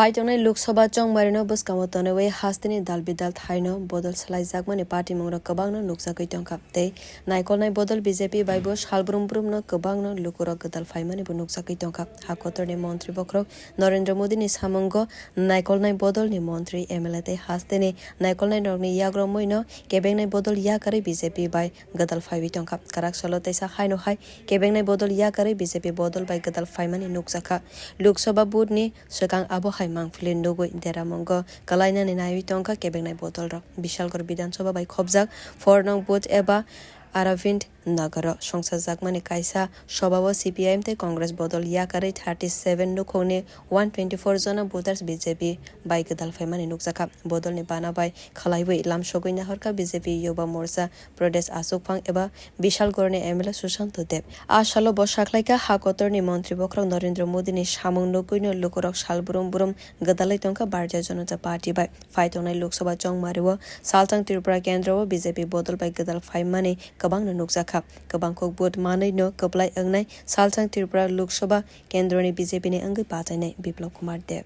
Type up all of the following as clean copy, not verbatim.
Paitonai Lok Sabha Chongmarino Buskamotonaway Hastini Dalbidal Thaino Bodol Salai Zagmani Party Mongro Kabangno Nuksakoi Tongkapte Naikolnai Bodol BJP by Bush Halbrumbrumno Kabangno Lukuro Gadal Faimani Bunuksakoi Tongkap Hakotorni Montri Bokrok Narendra Modi ni Samongo Naikolnai Bodol ni Montri MLT Hastini Naikolnai Rogni Yagro Moino Kebengnai Bodol Yakari BJP by Gadal Faiwi Tongkap Karak Solote Sa Haino Hai Kebengnai Bodol Yakari BJP Bodol by Gadal Faimani Nuksaka Lok Sabha Budni Sekang Abo Mang Flindogo Interamongo Kalaina Ninawi Tonka Kebengnai Botol Rock Bishalgor Bidan Soba by Kobzak Fornong Bot Eba Aravind Nagaro Shongsa Zakmani Kaisa Shobawa CPIM te Congress Bodol Yakari 37 Nukone 124 Zona Voters BJP by Gadal Faimani Nuksaka Bodol Nipana by Khalaiwe Lam Shoguina Horka BJP Yoba Morsa Pradesh Asukpang Eba Bishalgorne MLA Sushanto Deb Ashalo Boshaklaika Hakotorni Montri Bokrok Narendra Modi ni Shamong Nukuino Lukorok Shalburum Burum Gadalai Tonka Barja Janata Party by Faitonai Lok Sabha Chongmariwo Saltang Tripura Kendro BJP Bodol by Gadal Faimani Kabang Nuksaka Kabangkok Bot Manai no Kaplai Angnai Saltang Tripura Lok Sabha Kendroni BJP ne Angai Patane Biplop Kumar Dev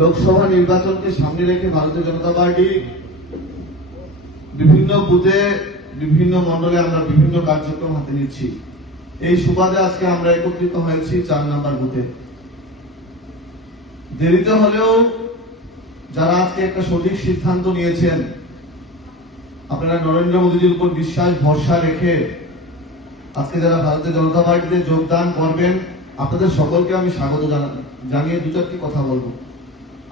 Lok Sabha নির্বাচনকে সামনে রেখে ভারতীয় জনতা party বিভিন্ন বুথে বিভিন্ন মণ্ডলে আমরা বিভিন্ন কার্যক্রম হাতে নিচ্ছি এই সুবাদে আজকে আমরা একত্রিত হয়েছি 4 নম্বর বুথে দেরিতে হলেও যারা আজকে একটা সঠিক সিদ্ধান্ত নিয়েছেন আপনারা নরেন্দ্র মোদীজির উপর বিশ্বাস ভরসা রেখে আজকে যারা ভারতীয় জনতা পার্টিতে যোগদান করবেন আপনাদের সকলকে আমি স্বাগত জানিয়ে দু চারটি কথা বলবো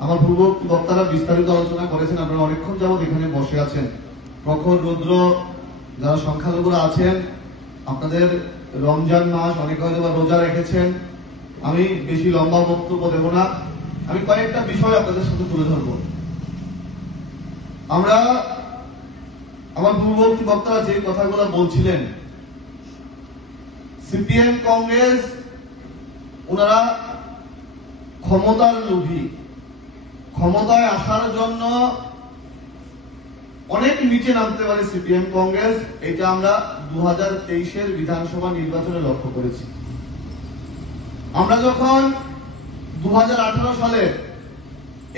আমার পূর্ববর্তী বক্তারা বিস্তারিত আলোচনা করেছেন আপনারা অনেকক্ষণ যাবত এখানে বসে আছেন প্রখর রৌদ্র যারা সংখ্যালঘুরা আছেন আপনাদের রমজান মাস অনেকে হয়তো রোজা রেখেছেন আমি বেশি লম্বা বক্তব্য দেব না আমি কয়েকটা বিষয় আপনাদের সাথে তুলে ধরব আমরা আমার পূর্ববর্তী বক্তারা যে কথাগুলো বলছিলেন সিপিএম কংগ্রেস ওনারা ক্ষমতার লোভী ক্ষমতায় আসার জন্য অনেক নিচে নামতে পারে সিপিএম কংগ্রেস এটা আমরা 2023 এর বিধানসভা নির্বাচনে লক্ষ্য করেছি আমরা যখন 2018 সালে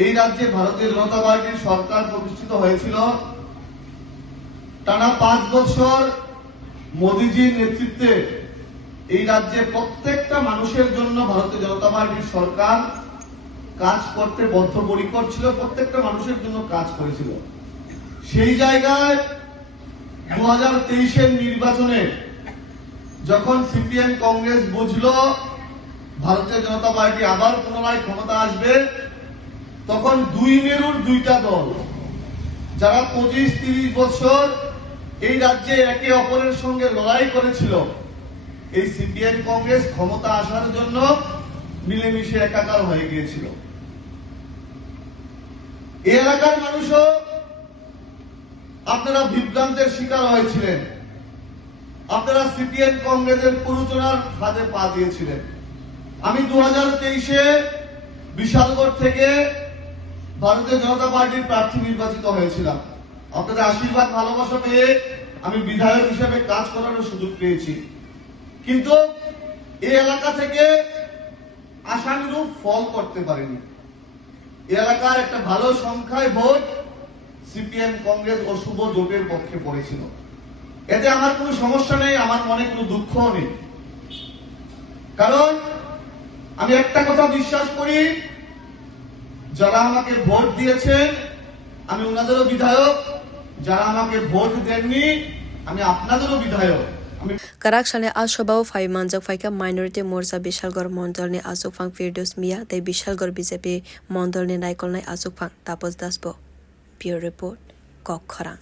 এই রাজ্যে ভারতীয় জনতা পার্টির সরকার প্রতিষ্ঠিত হয়েছিল টানা 5 বছর মোদিজির নেতৃত্বে এই রাজ্যে প্রত্যেকটা মানুষের জন্য ভারতীয় জনতা পার্টির সরকার কাজ করতে বদ্ধপরিকর ছিল প্রত্যেকটা মানুষের জন্য কাজ করেছিল সেই জায়গায় 2023 এর নির্বাচনে যখন সিপিএম কংগ্রেস বুঝলো ভারতীয় জনতা পার্টি আবার পুনরায় ক্ষমতা আসবে তখন দুই মেরুর দুইটা দল যারা 25-30 বছর এই রাজ্যে একে অপরের সঙ্গে লড়াই করেছিল এই সিপিএম কংগ্রেস ক্ষমতা আসার জন্য মিলেমিশে একাকার হয়ে গিয়েছিল এই এলাকার মানুষও আপনারা বিভ্রান্তের শিকার হয়েছিলেন আপনারা সিপিএম কংগ্রেসের প্ররোচনার ফাঁদে পা দিয়েছিলেন আমি 2023-এ বিশালগড় থেকে ভারতীয় জনতা পার্টির প্রার্থী নির্বাচিত হয়েছিলাম আপনাদের আশীর্বাদ ভালোবাসা পেয়ে আমি বিধায়ক হিসেবে কাজ করার সুযোগ পেয়েছি কিন্তু এই এলাকা থেকে আশানুরূপ ফল করতে পারেনি এই এলাকার একটা ভালো সংখ্যায় ভোট সিপিএম কংগ্রেস ও শুভ জোটের পক্ষে পড়েছিল এতে আমার কোনো সমস্যা নেই আমার মনে কোনো দুঃখও নেই কারণ আমি একটা কথা বিশ্বাস করি যারা আমাকে ভোট দিয়েছেন আমি ওনাদেরও বিধায়ক যারা আমাকে ভোট দেননি আমি আপনাদেরও বিধায়ক Karakshane Ashabao Fai Manjak Faika Minority Morsa Bishalgor Mondol ne Asukfang Firdaus Mia de Bishalgor BJP Mondol ne Naikolnai Asukfang Tapos Dasbo Pure Report Kok Kharang